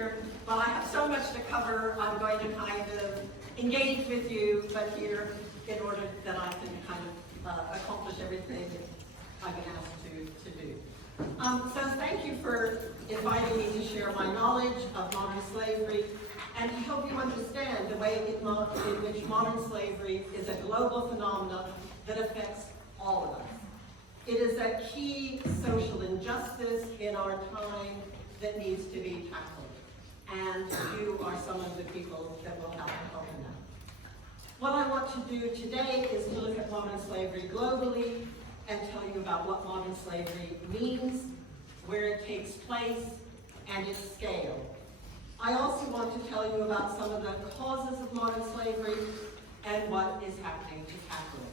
here, but I have so much to cover, I'm going to kind of engage with you, but here, in order that I can kind of accomplish everything I've been asked to do. So thank you for inviting me to share my knowledge of modern slavery and to help you understand the way in which modern slavery is a global phenomenon that affects all of us. It is a key social injustice in our time that needs to be tackled, and you are some of the people that will help in that. What I want to do today is to look at modern slavery globally and tell you about what modern slavery means, where it takes place, and its scale. I also want to tell you about some of the causes of modern slavery and what is happening to tackle it.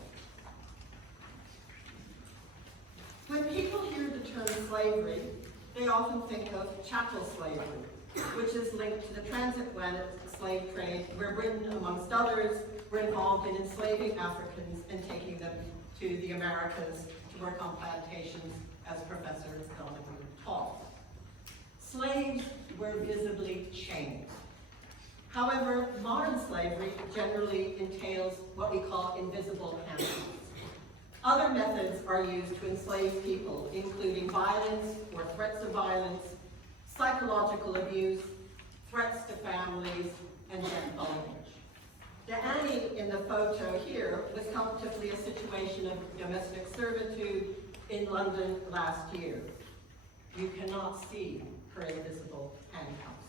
When people hear the term slavery, they often think of chattel slavery, which is linked to the transatlantic slave trade, where Britain, amongst others, were involved in enslaving Africans and taking them to the Americas to work on plantations, as Professor Donahue taught. Slaves were visibly chained. However, modern slavery generally entails what we call invisible handcuffs. Other methods are used to enslave people, including violence or threats of violence, psychological abuse, threats to families, and then bondage. The Annie in the photo here was comfortably a situation of domestic servitude in London last year. You cannot see her invisible handcuffs.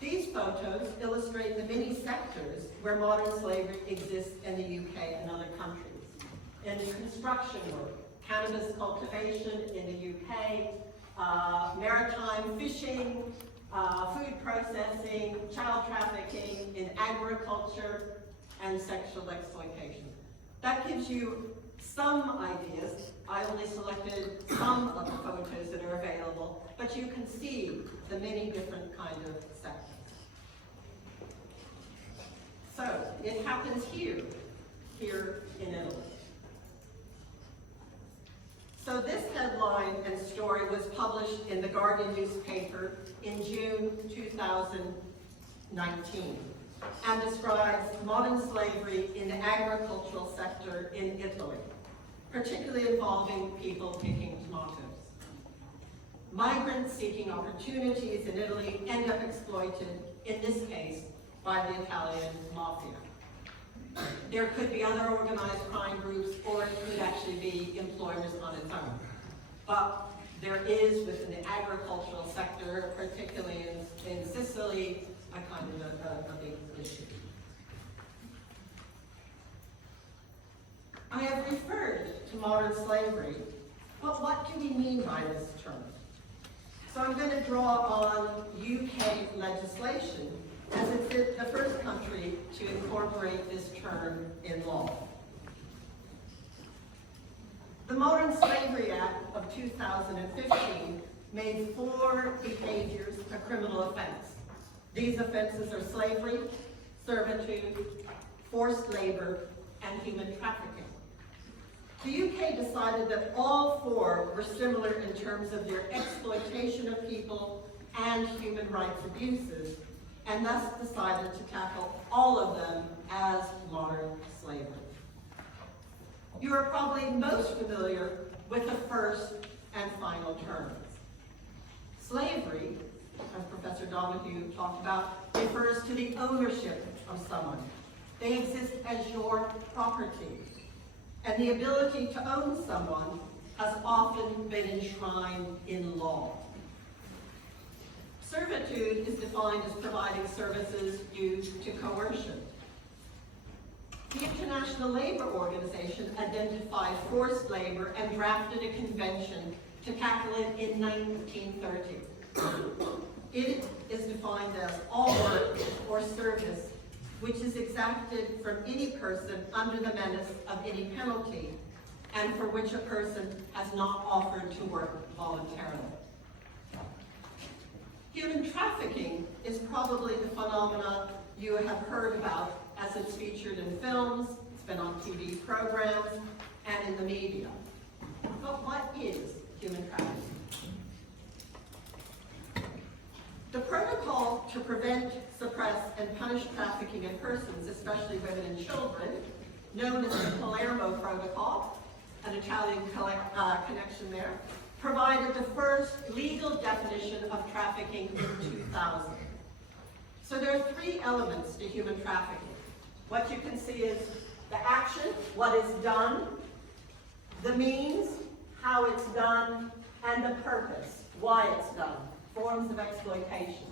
These photos illustrate the many sectors where modern slavery exists in the UK and other countries. In construction work, cannabis cultivation in the UK, maritime fishing, food processing, child trafficking in agriculture, and sexual exploitation. That gives you some ideas. I only selected some of the photos that are available, but you can see the many different kind of sectors. So, it happens here in Italy. So this headline and story was published in the Guardian newspaper in June 2019 and describes modern slavery in the agricultural sector in Italy, particularly involving people picking tomatoes. Migrants seeking opportunities in Italy end up exploited, in this case, by the Italian mafia. There could be other organized crime groups, or it could actually be employers on its own. But there is, within the agricultural sector, particularly in Sicily, a kind of a big issue. I have referred to modern slavery, but what do we mean by this term? So I'm going to draw on UK legislation, as it's the first country to incorporate this term in law. The Modern Slavery Act of 2015 made 4 behaviors a criminal offense. These offenses are slavery, servitude, forced labor, and human trafficking. The UK decided that all 4 were similar in terms of their exploitation of people and human rights abuses, and thus decided to tackle all of them as modern slavery. You are probably most familiar with the first and final terms. Slavery, as Professor Donahue talked about, refers to the ownership of someone. They exist as your property. And the ability to own someone has often been enshrined in law. Servitude is defined as providing services due to coercion. The International Labor Organization identified forced labor and drafted a convention to tackle it in 1930. It is defined as all work or service which is exacted from any person under the menace of any penalty, and for which a person has not offered to work voluntarily. Human trafficking is probably the phenomena you have heard about, as it's featured in films, it's been on TV programs, and in the media. But what is human trafficking? to prevent, suppress, and punish trafficking in persons, especially women and children, known as the Palermo Protocol, an Italian connection there, provided the first legal definition of trafficking in 2000. So there are three elements to human trafficking. What you can see is the action, what is done, the means, how it's done, and the purpose, why it's done, forms of exploitation.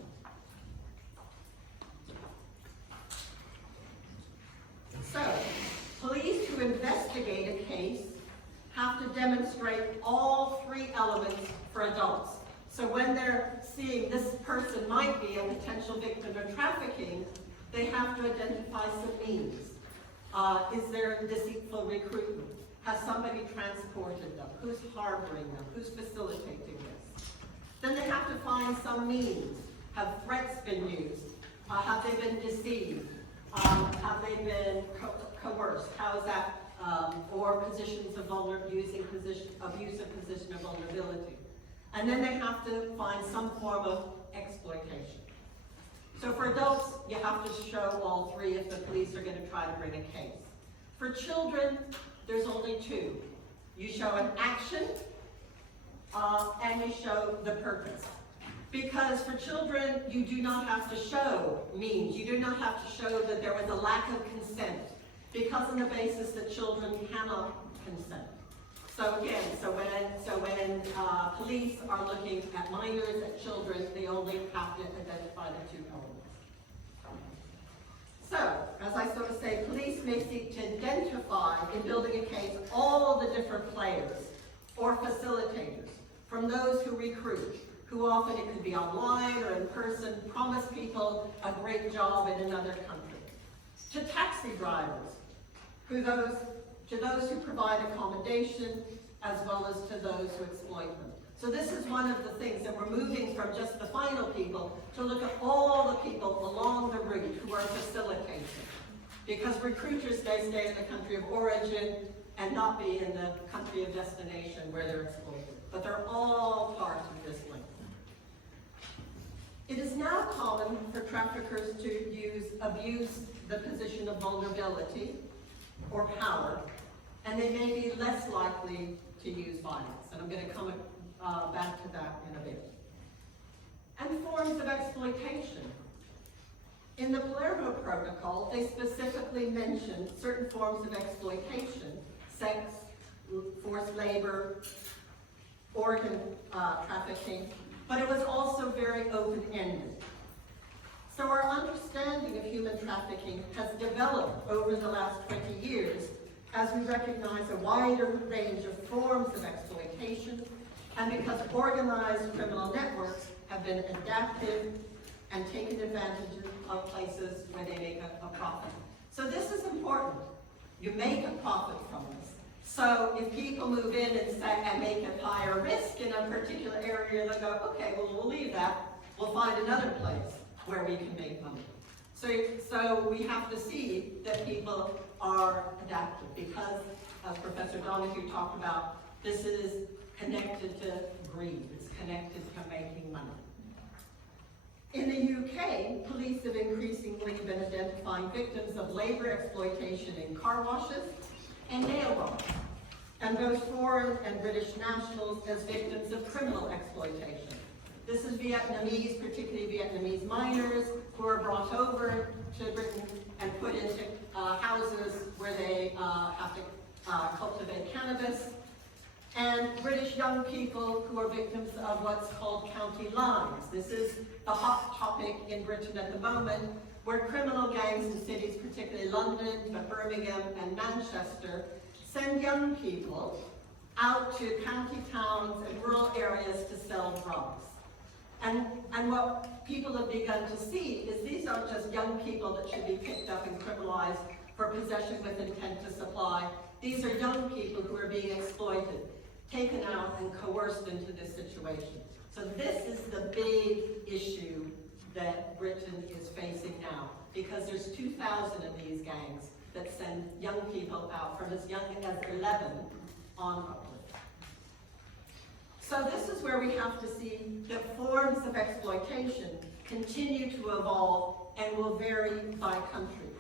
So, police who investigate a case have to demonstrate all three elements for adults. So when they're seeing this person might be a potential victim of trafficking, they have to identify some means. Is there deceitful recruitment? Has somebody transported them? Who's harboring them? Who's facilitating this? Then they have to find some means. Have threats been used? Have they been deceived? Have they been coerced? How is that? Or positions of abusive position of vulnerability. And then they have to find some form of exploitation. So for adults, you have to show all three if the police are going to try to bring a case. For children, there's only two. You show an action, and you show the purpose. Because for children, you do not have to show means. You do not have to show that there was a lack of consent, because on the basis that children cannot consent. So again, when police are looking at minors, at children, they only have to identify the two elements. So, as I sort of say, police may seek to identify, in building a case, all the different players or facilitators, from those who recruit, who often, it could be online or in person, promise people a great job in another country, to taxi drivers, to those who provide accommodation, as well as to those who exploit them. So this is one of the things that we're moving from just the final people to look at all the people along the route who are facilitating. Because recruiters may stay in the country of origin and not be in the country of destination where they're exploited. But they're all part of this link. It is now common for traffickers to abuse the position of vulnerability or power, and they may be less likely to use violence. And I'm going to come back to that in a bit. And forms of exploitation. In the Palermo Protocol, they specifically mention certain forms of exploitation: sex, forced labor, organ trafficking, but it was also very open-ended. So our understanding of human trafficking has developed over the last 20 years as we recognize a wider range of forms of exploitation, and because organized criminal networks have been adaptive and taken advantage of places where they make a profit. So this is important. You make a profit from this. So if people move in and make a higher risk in a particular area, they'll go, okay, well, we'll leave that. We'll find another place where we can make money. So we have to see that people are adaptive, because, as Professor Donahue talked about, this is connected to greed. It's connected to making money. In the UK, police have increasingly been identifying victims of labor exploitation in car washes and nail bars, and both foreign and British nationals as victims of criminal exploitation. This is Vietnamese, particularly Vietnamese minors, who are brought over to Britain and put into houses where they have to cultivate cannabis, and British young people who are victims of what's called county lines. This is the hot topic in Britain at the moment, where criminal gangs in cities, particularly London, but Birmingham and Manchester, send young people out to county towns and rural areas to sell drugs. And what people have begun to see is these aren't just young people that should be picked up and criminalized for possession with intent to supply. These are young people who are being exploited, taken out and coerced into this situation. So this is the big issue that Britain is facing now, because there's 2,000 of these gangs that send young people out from as young as 11 on upward. So this is where we have to see that forms of exploitation continue to evolve and will vary by countries.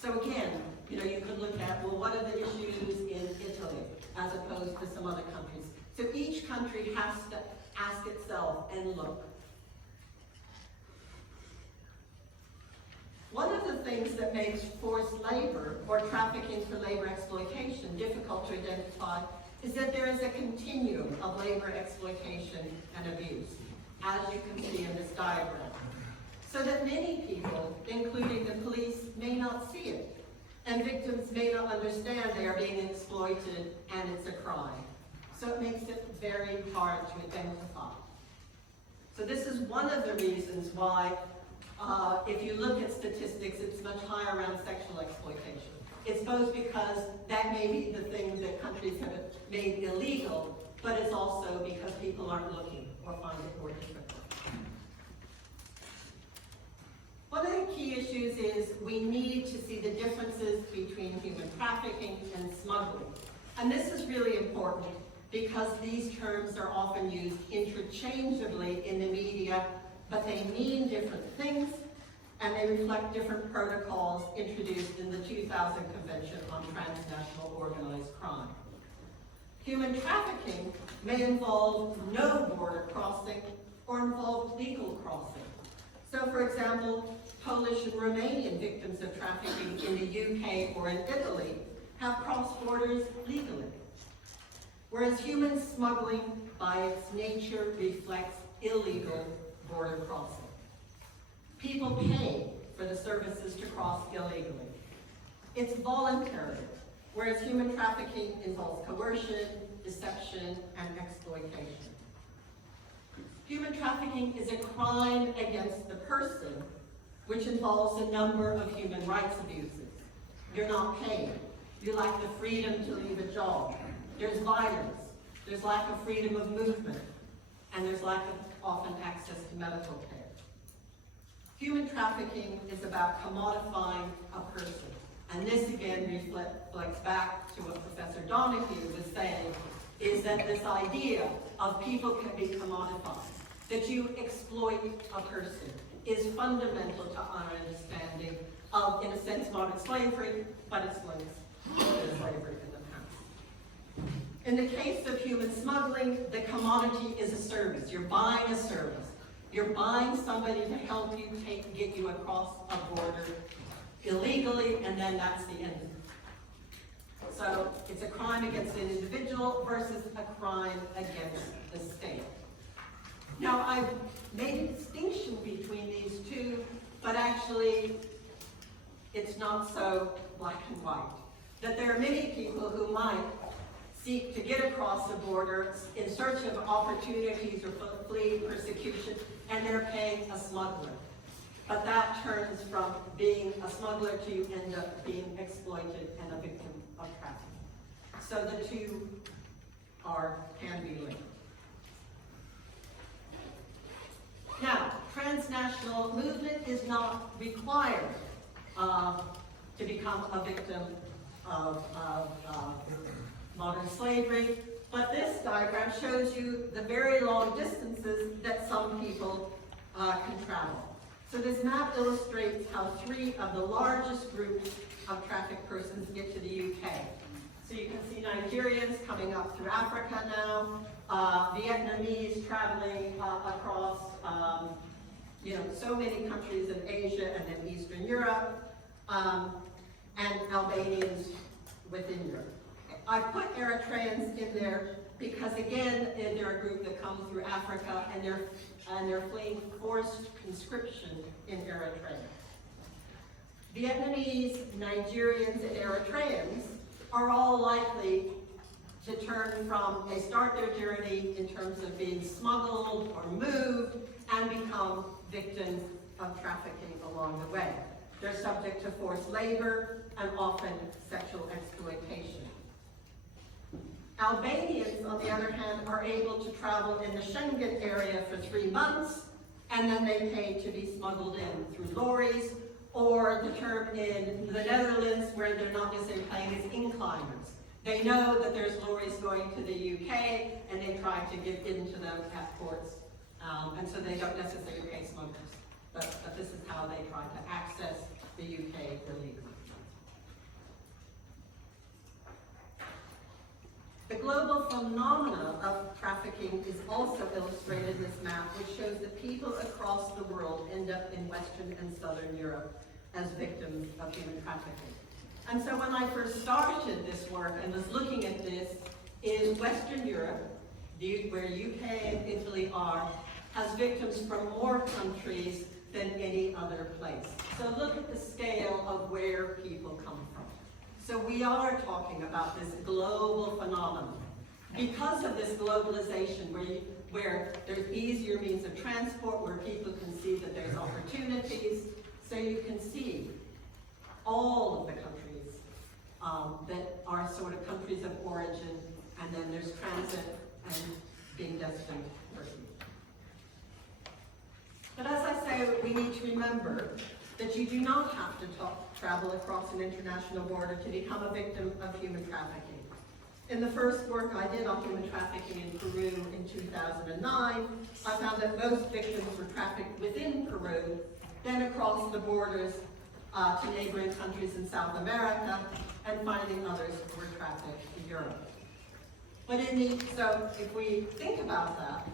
So again, you could look at, well, what are the issues in Italy as opposed to some other countries? So each country has to ask itself and look. One of the things that makes forced labor or trafficking for labor exploitation difficult to identify is that there is a continuum of labor exploitation and abuse, as you can see in this diagram. So that many people, including the police, may not see it, and victims may not understand they are being exploited and it's a crime. So it makes it very hard to identify. So this is one of the reasons why, if you look at statistics, it's much higher around sexual exploitation. It's both because that may be the thing that countries have made illegal, but it's also because people aren't looking or find it more difficult. One of the key issues is we need to see the differences between human trafficking and smuggling. And this is really important because these terms are often used interchangeably in the media, but they mean different things and they reflect different protocols introduced in the 2000 Convention on Transnational Organized Crime. Human trafficking may involve no border crossing or involve legal crossing. So, for example, Polish and Romanian victims of trafficking in the UK or in Italy have crossed borders legally, whereas human smuggling, by its nature, reflects illegal border crossing. People pay for the services to cross illegally. It's voluntary, whereas human trafficking involves coercion, deception, and exploitation. Human trafficking is a crime against the person, which involves a number of human rights abuses. You're not paid. You lack the freedom to leave a job. There's violence. There's lack of freedom of movement. And there's lack of often access to medical care. Human trafficking is about commodifying a person. And this again reflects back to what Professor Donahue was saying, is that this idea of people can be commodified, that you exploit a person, is fundamental to our understanding of, in a sense, modern slavery, but it's links slavery in the past. In the case of human smuggling, the commodity is a service. You're buying a service. You're buying somebody to help you get you across a border illegally, and then that's the end of it. So it's a crime against an individual versus a crime against the state. Now, I've made a distinction between these two, but actually it's not so black and white. That there are many people who might seek to get across the border in search of opportunities or flee persecution, and they're paying a smuggler. But that turns from being a smuggler to you end up being exploited and a victim of trafficking. So the two can be linked. Now, transnational movement is not required to become a victim of modern slavery, but this diagram shows you the very long distances that some people can travel. So this map illustrates how 3 of the largest groups of trafficked persons get to the UK. So you can see Nigerians coming up through Africa now, Vietnamese traveling across so many countries in Asia and then Eastern Europe, and Albanians within Europe. I put Eritreans in there because, again, they're a group that comes through Africa and they're fleeing forced conscription in Eritrea. Vietnamese, Nigerians, and Eritreans are all likely to they start their journey in terms of being smuggled or moved and become victims of trafficking along the way. They're subject to forced labor and often sexual exploitation. Albanians, on the other hand, are able to travel in the Schengen area for 3 months, and then they pay to be smuggled in through lorries, or the term in the Netherlands, where they're not necessarily paying, is incliners. They know that there's lorries going to the UK, and they try to get into them at ports, and so they don't necessarily pay smugglers. but this is how they tried to access the UK illegally. The global phenomena of trafficking is also illustrated in this map, which shows that people across the world end up in Western and Southern Europe as victims of human trafficking. And so when I first started this work and was looking at this, in Western Europe, where UK and Italy are, has victims from more countries than any other place. So look at the scale of where people come from. So we are talking about this global phenomenon. Because of this globalization, where there's easier means of transport, where people can see that there's opportunities, so you can see all of the countries that are sort of countries of origin, and then there's transit and being destined for people. But as I say, we need to remember that you do not have to travel across an international border to become a victim of human trafficking. In the first work I did on human trafficking in Peru in 2009, I found that most victims were trafficked within Peru, then across the borders to neighboring countries in South America, and finding others were trafficked to Europe. But so if we think about that,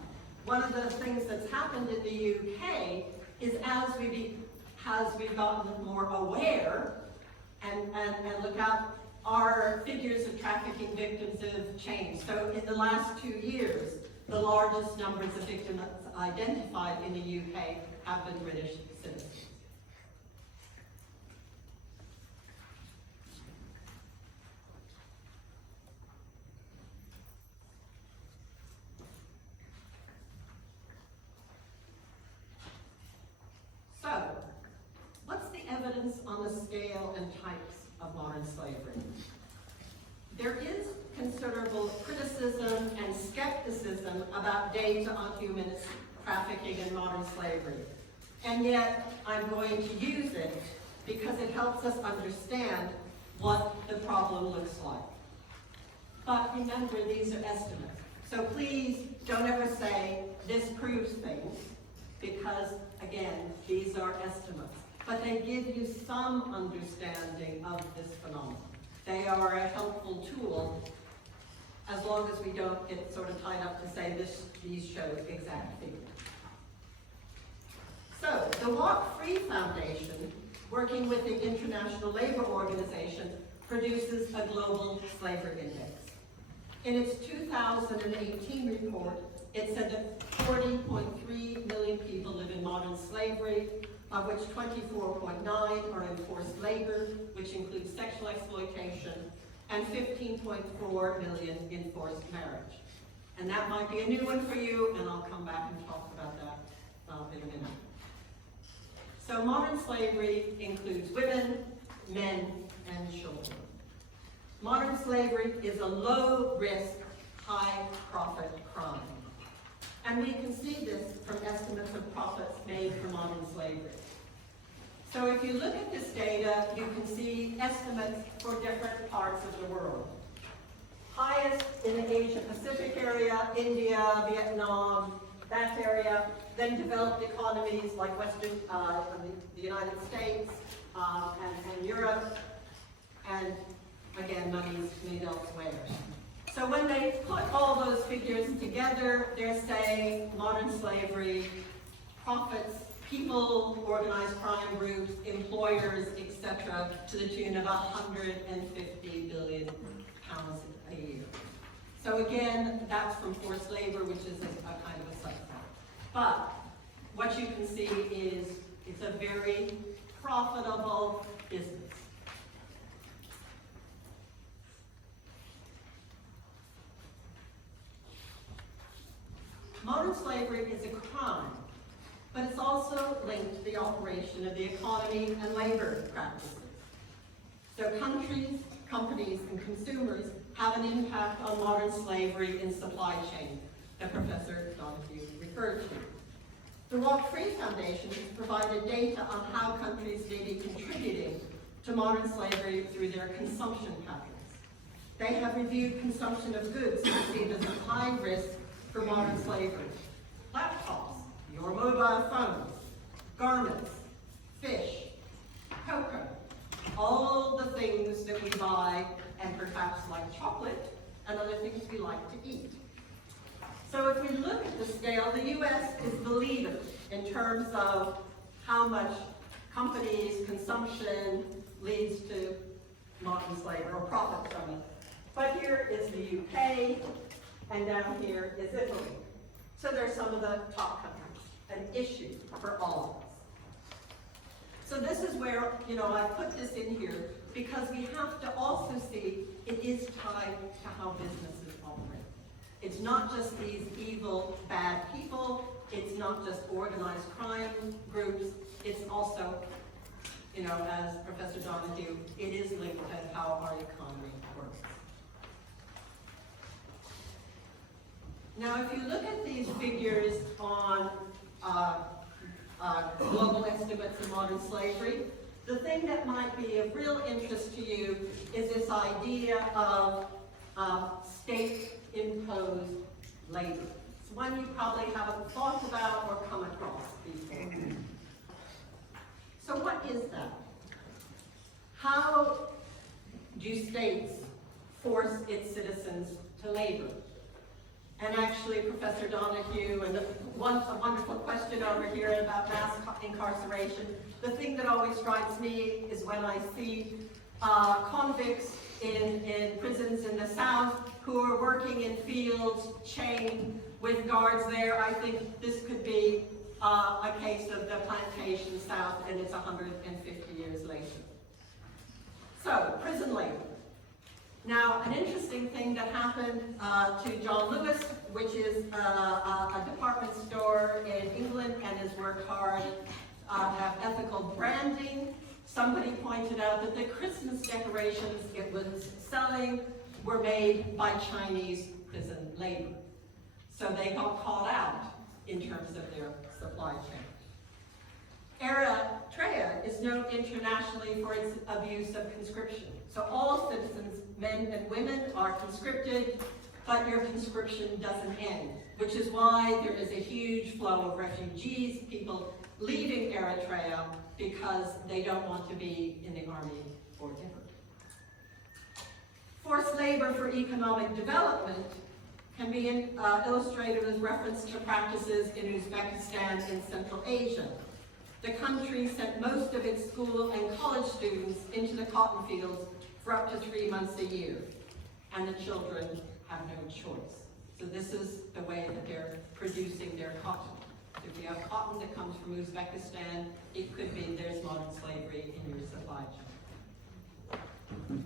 one of the things that's happened in the UK is as we've gotten more aware and look out, our figures of trafficking victims have changed. So in the last 2 years, the largest numbers of victims identified in the UK have been British citizens. So, what's the evidence on the scale and types of modern slavery? There is considerable criticism and skepticism about data on human trafficking and modern slavery. And yet, I'm going to use it because it helps us understand what the problem looks like. But remember, these are estimates. So please don't ever say, this proves things, because again, these are estimates. But they give you some understanding of this phenomenon. They are a helpful tool, as long as we don't get sort of tied up to say these show exact figures. So, the Walk Free Foundation, working with the International Labor Organization, produces a global slavery index. In its 2018 report, it said that 40.3 million people live in modern slavery, of which 24.9 are in forced labor, which includes sexual exploitation, and 15.4 million in forced marriage. And that might be a new one for you, and I'll come back and talk about that in a minute. So modern slavery includes women, men, and children. Modern slavery is a low-risk, high-profit crime. And we can see this from estimates of profits made from modern slavery. So if you look at this data, you can see estimates for different parts of the world. Highest in the Asia-Pacific area, India, Vietnam, that area, then developed economies like the United States and Europe, and again, money's made elsewhere. So when they put all those figures together, they're saying modern slavery profits people, organized crime groups, employers, etc., to the tune of 150 billion pounds a year. So again, that's from forced labor, which is a kind of a subset. But what you can see is it's a very profitable business. Modern slavery is a crime, but it's also linked to the operation of the economy and labor practices. So countries, companies, and consumers have an impact on modern slavery in supply chain that Professor Donahue referred to. The Walk Free Foundation has provided data on how countries may be contributing to modern slavery through their consumption patterns. They have reviewed consumption of goods seen as a high risk for modern slavery. Laptops, your mobile phones, garments, fish, cocoa, all the things that we buy, and perhaps like chocolate and other things we like to eat. So if we look at the scale, the U.S. is the leader in terms of how much companies' consumption leads to modern slavery or profit from it. But here is the UK, and down here is Italy. So they're some of the top countries, an issue for all of us. So this is where, I put this in here because we have to also see it is tied to how businesses operate. It's not just these evil, bad people. It's not just organized crime groups. It's also, as Professor Donahue, it is linked to how our economy works. Now, if you look at these figures on global estimates of modern slavery, the thing that might be of real interest to you is this idea of state-imposed labor. It's one you probably haven't thought about or come across before. So what is that? How do states force its citizens to labor? And actually, Professor Donahue, and a wonderful question over here about mass incarceration. The thing that always strikes me is when I see convicts in prisons in the South who are working in fields chained with guards there. I think this could be a case of the plantation South, and it's 150 years later. So, prison labor. Now, an interesting thing that happened to John Lewis, which is a department store in England and has worked hard to have ethical branding. Somebody pointed out that the Christmas decorations it was selling were made by Chinese prison labor. So they got caught out in terms of their supply chain. Eritrea is known internationally for its abuse of conscription. So all citizens, men and women, are conscripted, but your conscription doesn't end, which is why there is a huge flow of refugees, people leaving Eritrea because they don't want to be in the army forever. Forced labor for economic development can be illustrated with reference to practices in Uzbekistan and Central Asia. The country sent most of its school and college students into the cotton fields for up to 3 months a year, and the children have no choice. So this is the way that they're producing their cotton. If you have cotton that comes from Uzbekistan, it could be there's modern slavery in your supply chain.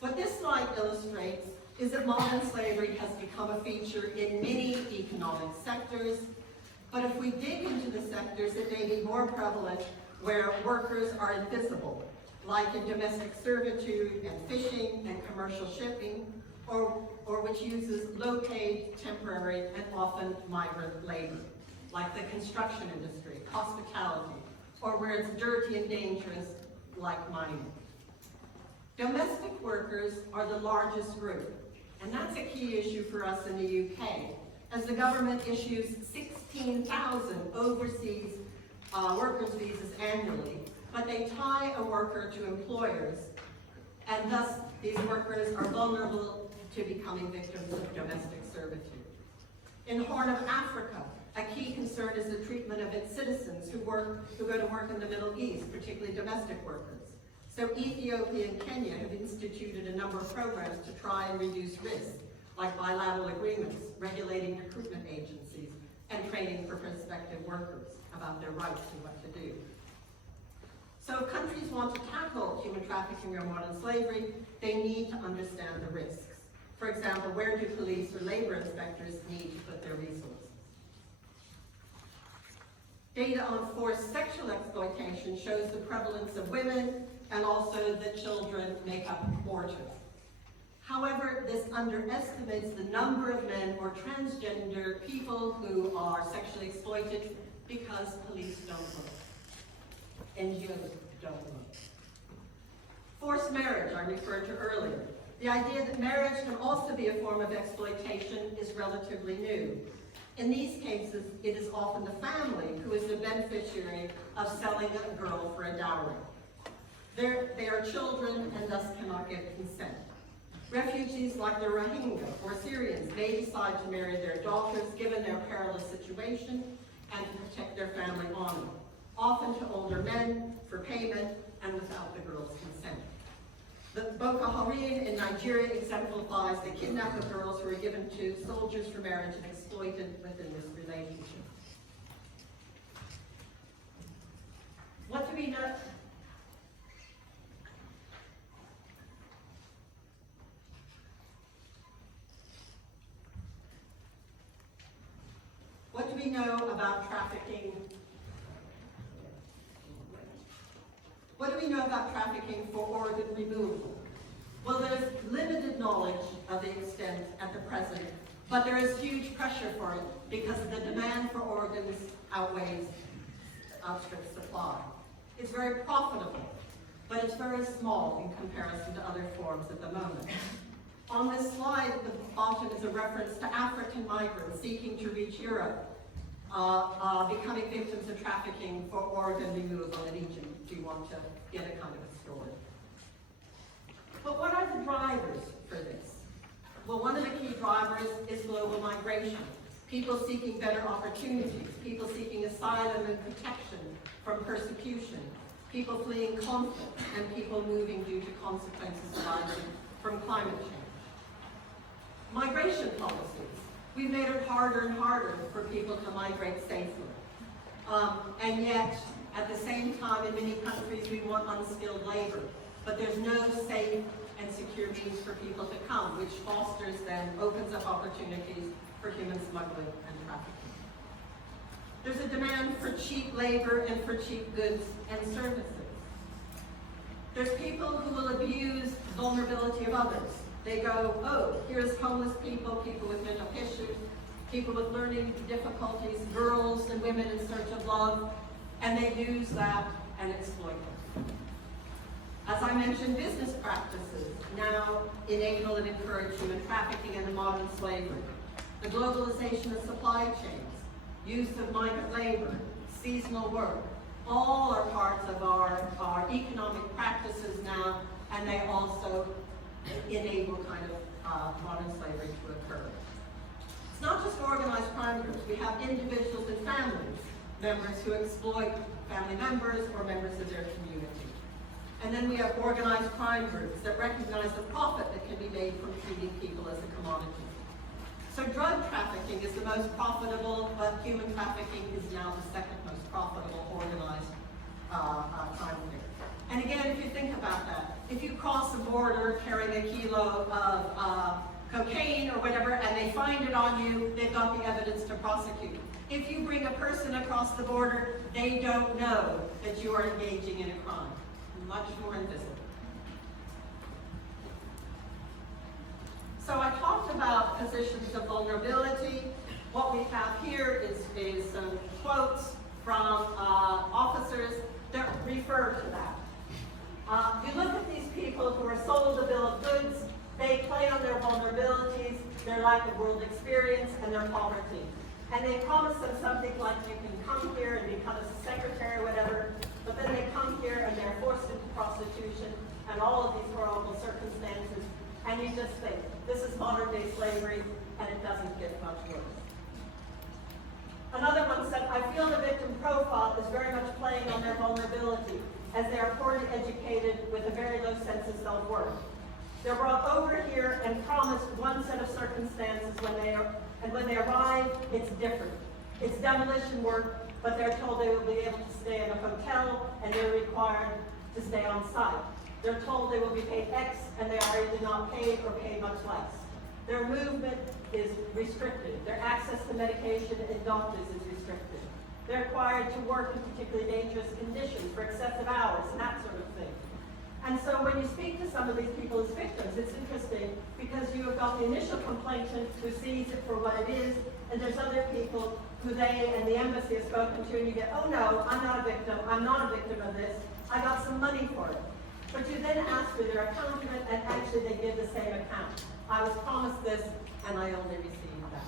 What this slide illustrates is that modern slavery has become a feature in many economic sectors, but if we dig into the sectors, it may be more prevalent where workers are invisible, like in domestic servitude and fishing and commercial shipping, or which uses low-paid, temporary, and often migrant labor, like the construction industry, hospitality, or where it's dirty and dangerous, like mining. Domestic workers are the largest group, and that's a key issue for us in the UK, as the government issues 16,000 overseas workers' visas annually, but they tie a worker to employers, and thus these workers are vulnerable to becoming victims of domestic servitude. In the Horn of Africa, a key concern is the treatment of its citizens who go to work in the Middle East, particularly domestic workers. So Ethiopia and Kenya have instituted a number of programs to try and reduce risk, like bilateral agreements, regulating recruitment agencies, and training for prospective workers about their rights and what to do. So if countries want to tackle human trafficking or modern slavery, they need to understand the risks. For example, where do police or labor inspectors need to put their resources? Data on forced sexual exploitation shows the prevalence of women and also that children make up a quarter. However, this underestimates the number of men or transgender people who are sexually exploited because police don't look. NGOs don't look. Forced marriage, I referred to earlier. The idea that marriage can also be a form of exploitation is relatively new. In these cases, it is often the family who is the beneficiary of selling a girl for a dowry. They are children and thus cannot give consent. Refugees like the Rohingya or Syrians may decide to marry their daughters given their perilous situation and to protect their family honor, often to older men for payment and without the girl's consent. The Boko Haram in Nigeria exemplifies the kidnapping of girls who are given to soldiers for marriage and exploited within this relationship. What do we know? What do we know about trafficking? What do we know about trafficking for organ removal? Well, there's limited knowledge of the extent at the present, but there is huge pressure for it because the demand for organs outstrips supply. It's very profitable, but it's very small in comparison to other forms at the moment. On this slide, the bottom is a reference to African migrants seeking to reach Europe, becoming victims of trafficking for organ removal in Egypt, if you want to get a kind of a story. But what are the drivers for this? Well, one of the key drivers is global migration. People seeking better opportunities, people seeking asylum and protection from persecution, people fleeing conflict, and people moving due to consequences arising from climate change. Migration policies. We've made it harder and harder for people to migrate safely. And yet, at the same time, in many countries, we want unskilled labor. But there's no safe and secure means for people to come, which fosters then, opens up opportunities for human smuggling and trafficking. There's a demand for cheap labor and for cheap goods and services. There's people who will abuse vulnerability of others. They go, oh, here's homeless people, people with mental issues, people with learning difficulties, girls and women in search of love, and they use that and exploit them. As I mentioned, business practices now enable and encourage human trafficking and the modern slavery. The globalization of supply chains, use of migrant labor, seasonal work, all are parts of our economic practices now, and they also enable kind of modern slavery to occur. It's not just organized crime groups. We have individuals and families, members who exploit family members or members of their community. And then we have organized crime groups that recognize the profit that can be made from treating people as a commodity. So drug trafficking is the most profitable, but human trafficking is now the second most profitable organized crime group. And again, if you think about that, if you cross a border carrying a kilo of cocaine or whatever, and they find it on you, they've got the evidence to prosecute. If you bring a person across the border, they don't know that you are engaging in a crime. Much more invisible. So I talked about positions of vulnerability. What we have here is some quotes from officers that refer to that. You look at these people who are sold a bill of goods, they play on their vulnerabilities, their lack of world experience, and their poverty. And they promise them something like you can come here and become a secretary or whatever, but then they come here and they're forced into prostitution and all of these horrible circumstances, and you just think, this is modern-day slavery, and it doesn't get much worse. Another one said, I feel the victim profile is very much playing on their vulnerability, as they are poorly educated with a very low sense of self-worth. They're brought over here and promised one set of circumstances and when they arrive, it's different. It's demolition work, but they're told they will be able to stay in a hotel and they're required to stay on site. They're told they will be paid X and they are either not paid or paid much less. Their movement is restricted. Their access to medication and doctors is restricted. They're required to work in particularly dangerous conditions for excessive hours and that sort of thing. And so when you speak to some of these people as victims, it's interesting because you have got the initial complainant who sees it for what it is, and there's other people who they and the embassy have spoken to, and you get, oh no, I'm not a victim of this, I got some money for it. But you then ask for their accountant, and actually they give the same account. I was promised this, and I only received that.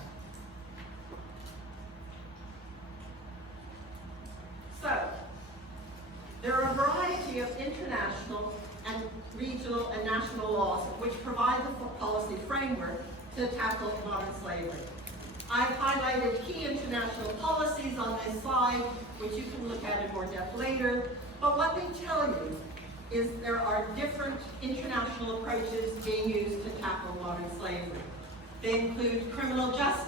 international laws which provide the policy framework to tackle modern slavery. I've highlighted key international policies on this slide, which you can look at in more depth later, but what they tell you is there are different international approaches being used to tackle modern slavery. They include criminal justice,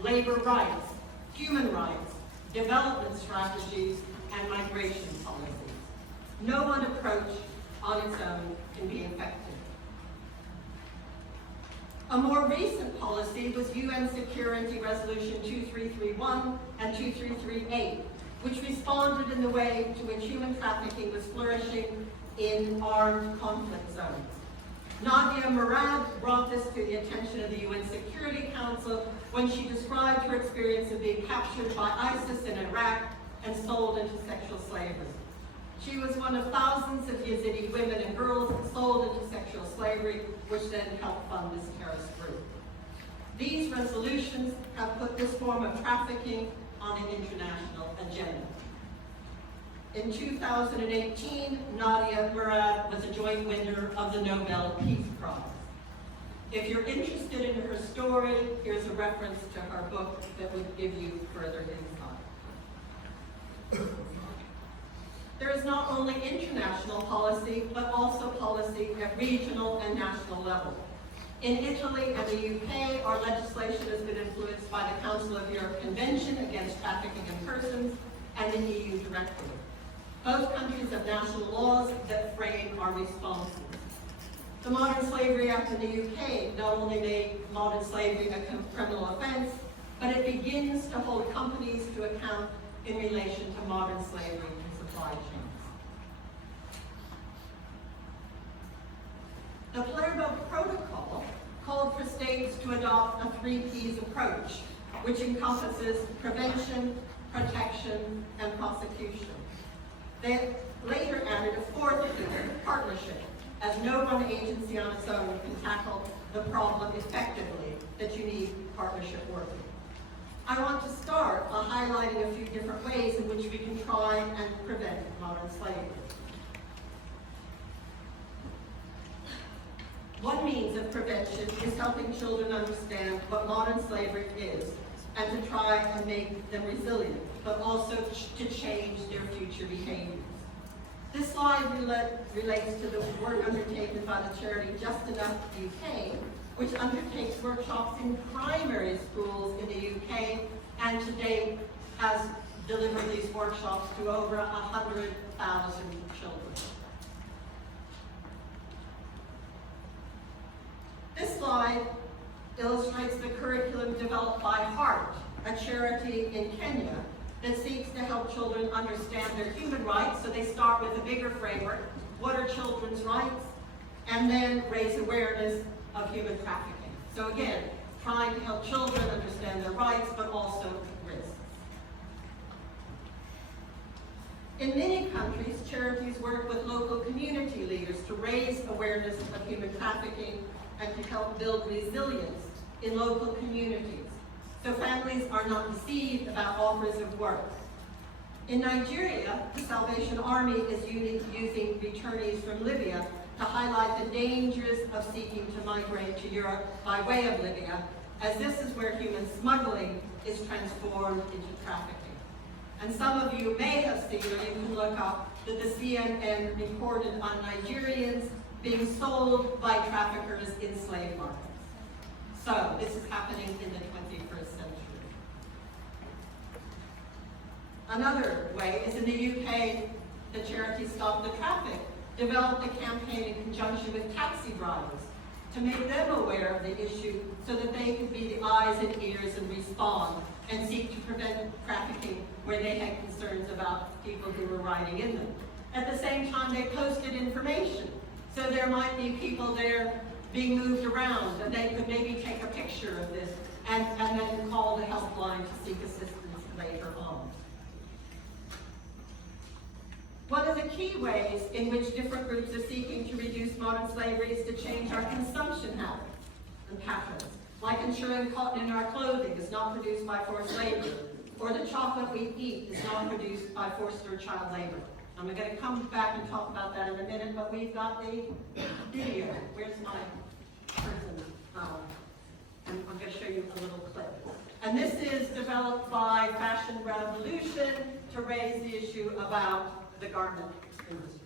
labor rights, human rights, development strategies, and migration policies. No one approach on its own can be effective. A more recent policy was UN Security Resolution 2331 and 2338, which responded in the way to which human trafficking was flourishing in armed conflict zones. Nadia Murad brought this to the attention of the UN Security Council when she described her experience of being captured by ISIS in Iraq and sold into sexual slavery. She was one of thousands of Yazidi women and girls sold into sexual slavery, which then helped fund this terrorist group. These resolutions have put this form of trafficking on an international agenda. In 2018, Nadia Murad was a joint winner of the Nobel Peace Prize. If you're interested in her story, here's a reference to her book that would give you further insight. There is not only international policy, but also policy at regional and national level. In Italy and the UK, our legislation has been influenced by the Council of Europe Convention Against Trafficking in Persons and the EU Directive. Both countries have national laws that frame our responses. The Modern Slavery Act in the UK not only made modern slavery a criminal offense, but it begins to hold companies to account in relation to modern slavery and supply chains. The Palermo Protocol called for states to adopt a 3 Ps approach, which encompasses prevention, protection, and prosecution. They later added a 4th P, partnership, as no one agency on its own can tackle the problem effectively, that you need partnership working. I want to start by highlighting a few different ways in which we can try and prevent modern slavery. One means of prevention is helping children understand what modern slavery is and to try and make them resilient, but also to change their future behaviors. This slide relates to the work undertaken by the charity Just Enough UK, which undertakes workshops in primary schools in the UK, and to date has delivered these workshops to over 100,000 children. This slide illustrates the curriculum developed by Heart, a charity in Kenya that seeks to help children understand their human rights. So they start with a bigger framework, what are children's rights, and then raise awareness of human trafficking. So again, trying to help children understand their rights, but also risks. In many countries, charities work with local community leaders to raise awareness of human trafficking and to help build resilience in local communities, so families are not deceived about offers of work. In Nigeria, the Salvation Army is using returnees from Libya to highlight the dangers of seeking to migrate to Europe by way of Libya, as this is where human smuggling is transformed into trafficking. And some of you may have seen, or you can look up, that the CNN reported on Nigerians being sold by traffickers in slave markets. So this is happening in the 21st century. Another way is in the UK, the charity Stop the Traffic developed a campaign in conjunction with taxi drivers to make them aware of the issue so that they could be the eyes and ears and respond and seek to prevent trafficking where they had concerns about people who were riding in them. At the same time, they posted information. So there might be people there being moved around, and they could maybe take a picture of this and then call the helpline to seek assistance later on. One of the key ways in which different groups are seeking to reduce modern slavery is to change our consumption habits and patterns, like ensuring cotton in our clothing is not produced by forced labor, or the chocolate we eat is not produced by forced or child labor. I'm going to come back and talk about that in a minute, but we've got the video. Where's my person? I'm going to show you a little clip. And this is developed by Fashion Revolution to raise the issue about the garment industry.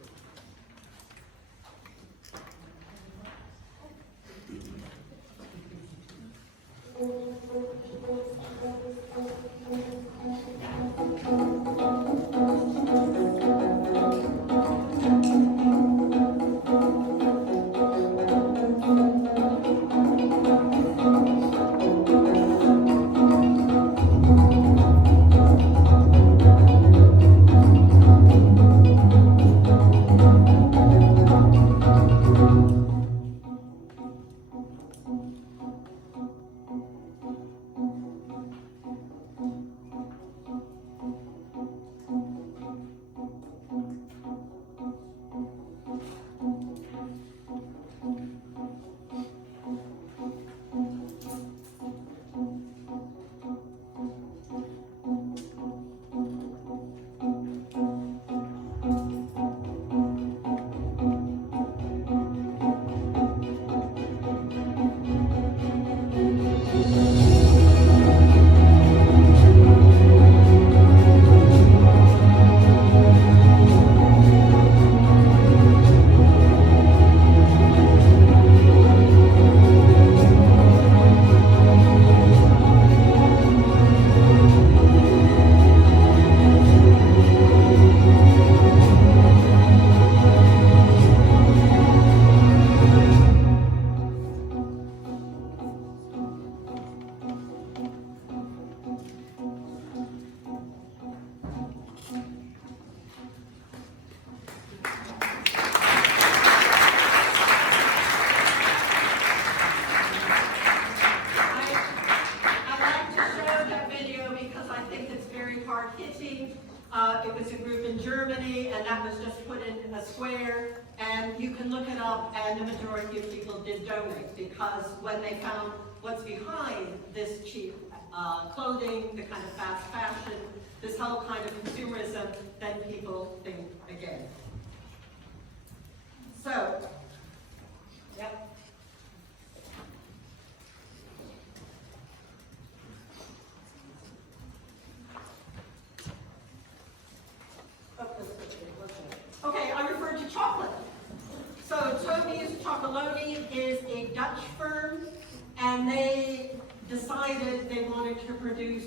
It was a group in Germany, and that was just put in a square, and you can look it up, and the majority of people did donate, because when they found what's behind this cheap clothing, the kind of fast fashion, this whole kind of consumerism, then people think again. So, yep. Okay, I referred to chocolate. So Tony's Chocolonely is a Dutch firm, and they decided they wanted to produce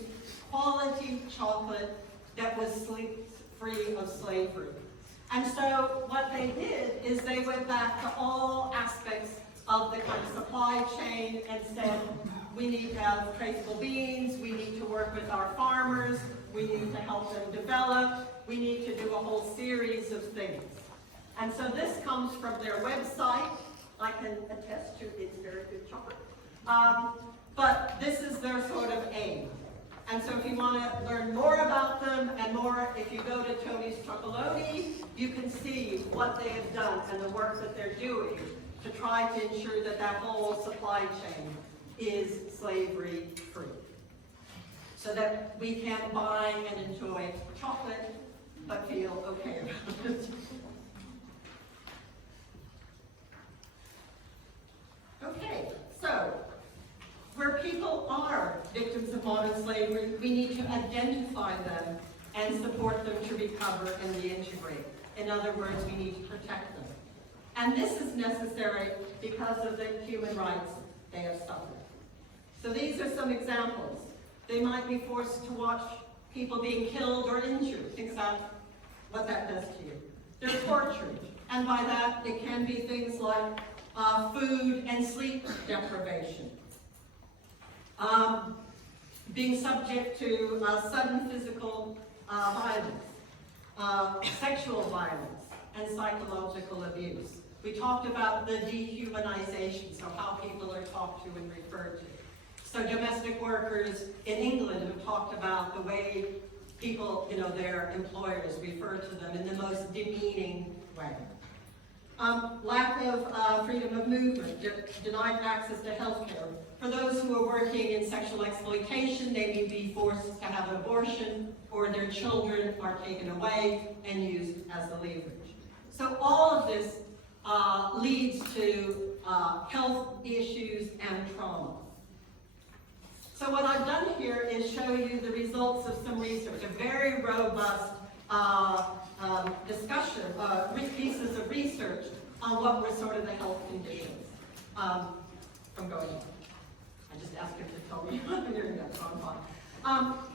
quality chocolate that was free of slavery. And so what they did is they went back to all aspects of the kind of supply chain and said, we need to have traceable beans, we need to work with our farmers, we need to help them develop, we need to do a whole series of things. And so this comes from their website. I can attest to it's very good chocolate. But this is their sort of aim. And so if you want to learn more about them and more, if you go to Tony's Chocolonely, you can see what they have done and the work that they're doing to try to ensure that that whole supply chain is slavery-free. So that we can buy and enjoy chocolate, but feel okay about it. Okay, so where people are victims of modern slavery, we need to identify them and support them to recover and reintegrate. In other words, we need to protect them. And this is necessary because of the human rights they have suffered. So these are some examples. They might be forced to watch people being killed or injured. Think about what that does to you. They're tortured. And by that, it can be things like food and sleep deprivation. Being subject to sudden physical violence, sexual violence, and psychological abuse. We talked about the dehumanization, so how people are talked to and referred to. So domestic workers in England have talked about the way people, their employers refer to them in the most demeaning way. Lack of freedom of movement, denied access to health care, For those who are working in sexual exploitation, they may be forced to have an abortion, or their children are taken away and used as the leverage. So all of this leads to health issues and trauma. So what I've done here is show you the results of some research, a very robust discussion, pieces of research on what were sort of the health conditions from going on. I just asked him to tell me.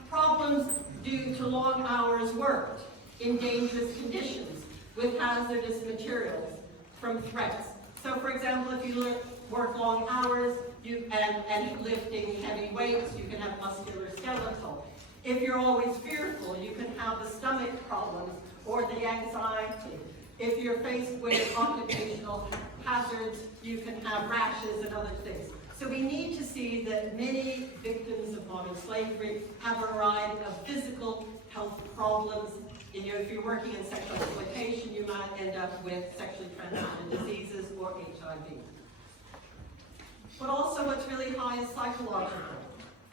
Problems due to long hours worked in dangerous conditions with hazardous materials from threats. So for example, if you work long hours and lifting heavy weights, you can have musculoskeletal. If you're always fearful, you can have the stomach problems or the anxiety. If you're faced with occupational hazards, you can have rashes and other things. So we need to see that many victims of modern slavery have a variety of physical health problems. You know, if you're working in sexual exploitation, you might end up with sexually transmitted diseases or HIV. But also what's really high is psychological.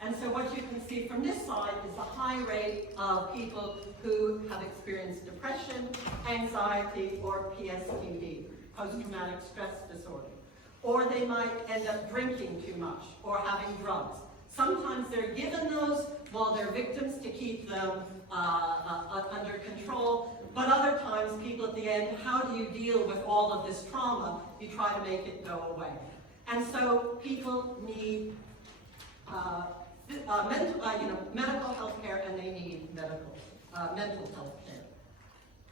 And so what you can see from this side is the high rate of people who have experienced depression, anxiety, or PTSD, post-traumatic stress disorder. Or they might end up drinking too much or having drugs. Sometimes they're given those while they're victims to keep them under control, but other times people at the end, how do you deal with all of this trauma? You try to make it go away. And so people need medical health care, and they need mental health care.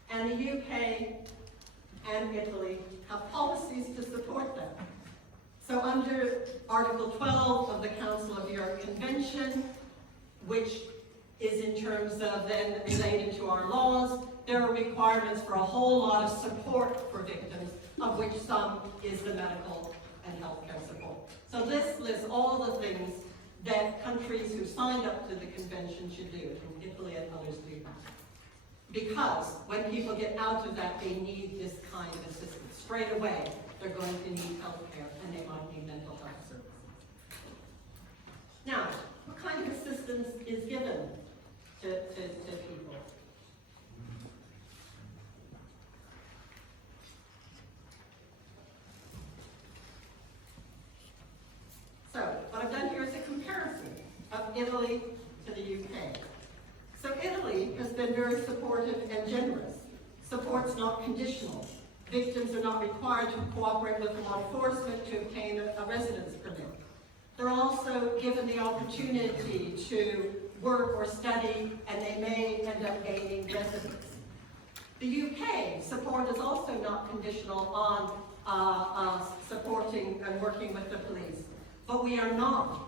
And the UK and Italy have policies to support that. So under Article 12 of the Council of Europe Convention, which is in terms of then related to our laws, there are requirements for a whole lot of support for victims, of which some is the medical and healthcare support. So this lists all the things that countries who signed up to the convention should do, and Italy and others do that. Because when people get out of that, they need this kind of assistance. Straight away, they're going to need health care, and they might need mental health services. Now, what kind of assistance is given to people? So, what I've done here is a comparison of Italy to the UK. So Italy has been very supportive and generous. Support's not conditional. Victims are not required to cooperate with law enforcement to obtain a residence permit. They're also given the opportunity to work or study, and they may end up gaining residence. The UK support is also not conditional on supporting and working with the police, but we are not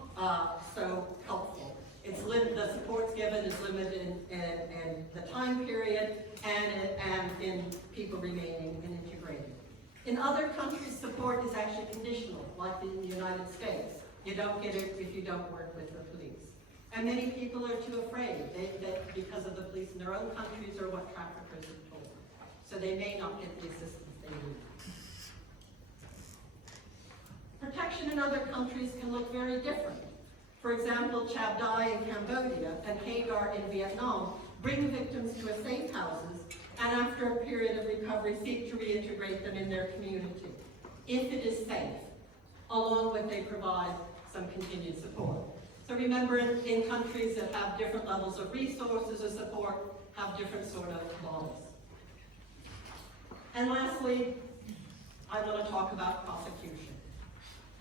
so helpful. The support's given is limited in the time period and in people remaining and integrated. In other countries, support is actually conditional, like in the United States. You don't get it if you don't work with the police. And many people are too afraid because of the police in their own countries or what traffickers have told them. So they may not get the assistance they need. Protection in other countries can look very different. For example, Chab Dai in Cambodia and Hagar in Vietnam bring victims to a safe houses, and after a period of recovery seek to reintegrate them in their community, if it is safe, along with they provide some continued support. So remember, in countries that have different levels of resources or support, have different sort of models. And lastly, I want to talk about prosecution.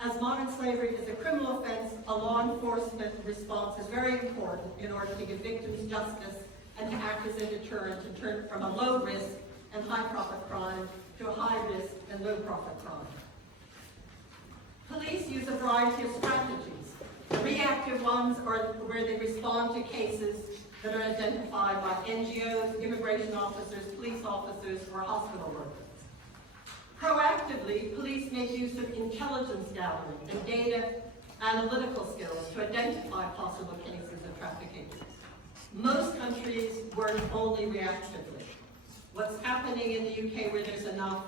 As modern slavery is a criminal offense, a law enforcement response is very important in order to give victims justice and to act as a deterrent to turn from a low-risk and high-profit crime to a high-risk and low-profit crime. Police use a variety of strategies. The reactive ones are where they respond to cases that are identified by NGOs, immigration officers, police officers, or hospital workers. Proactively, police make use of intelligence gathering and data analytical skills to identify possible cases of trafficking. Most countries work only reactively. What's happening in the UK, where there's enough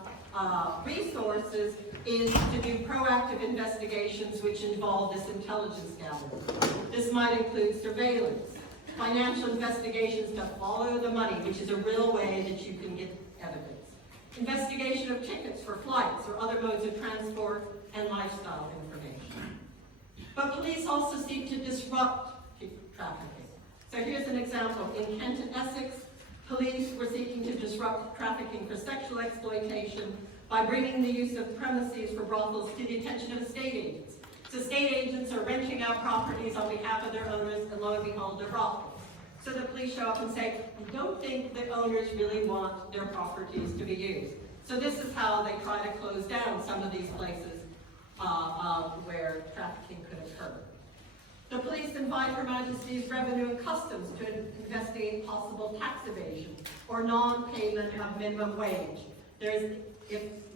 resources, is to do proactive investigations which involve this intelligence gathering. This might include surveillance, financial investigations to follow the money, which is a real way that you can get evidence, investigation of tickets for flights or other modes of transport, and lifestyle information. But police also seek to disrupt trafficking. So here's an example. In Kent and Essex, police were seeking to disrupt trafficking for sexual exploitation by bringing the use of premises for brothels to the attention of estate agents. So estate agents are renting out properties on behalf of their owners, and lo and behold, they're brothels. So the police show up and say, I don't think the owners really want their properties to be used. So this is how they try to close down some of these places where trafficking could occur. The police invite Her Majesty's Revenue and Customs to investigate possible tax evasion or non-payment of minimum wage.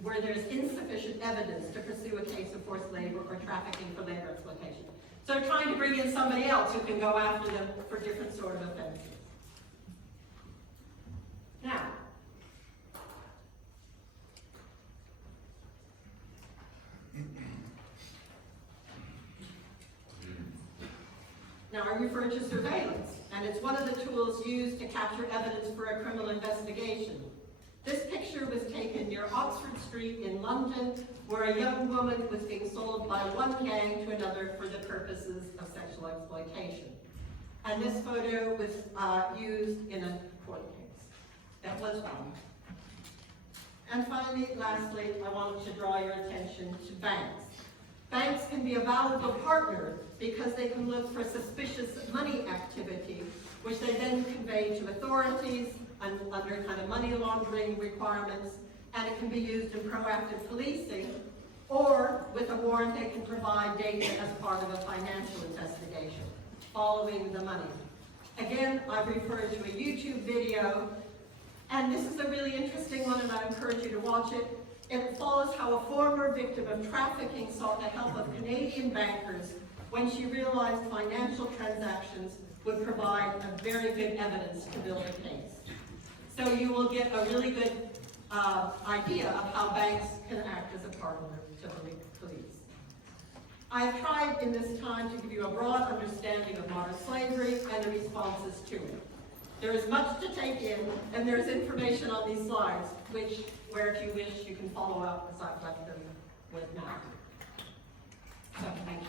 Where there's insufficient evidence to pursue a case of forced labor or trafficking for labor exploitation. So they're trying to bring in somebody else who can go after them for different sort of offenses. Now I refer to surveillance, and it's one of the tools used to capture evidence for a criminal investigation. This picture was taken near Oxford Street in London, where a young woman was being sold by one gang to another for the purposes of sexual exploitation. And this photo was used in a court case that was found. And finally, lastly, I wanted to draw your attention to banks. Banks can be a valuable partner because they can look for suspicious money activity, which they then convey to authorities under kind of money laundering requirements, and it can be used in proactive policing, or with a warrant they can provide data as part of a financial investigation, following the money. Again, I've referred to a YouTube video, and this is a really interesting one, and I encourage you to watch it. It follows how a former victim of trafficking sought the help of Canadian bankers when she realized financial transactions would provide a very good evidence to build a case. So you will get a really good idea of how banks can act as a partner to the police. I've tried in this time to give you a broad understanding of modern slavery and the responses to it. There is much to take in, and there's information on these slides, where if you wish, you can follow up as I've left them with now. So, thank you.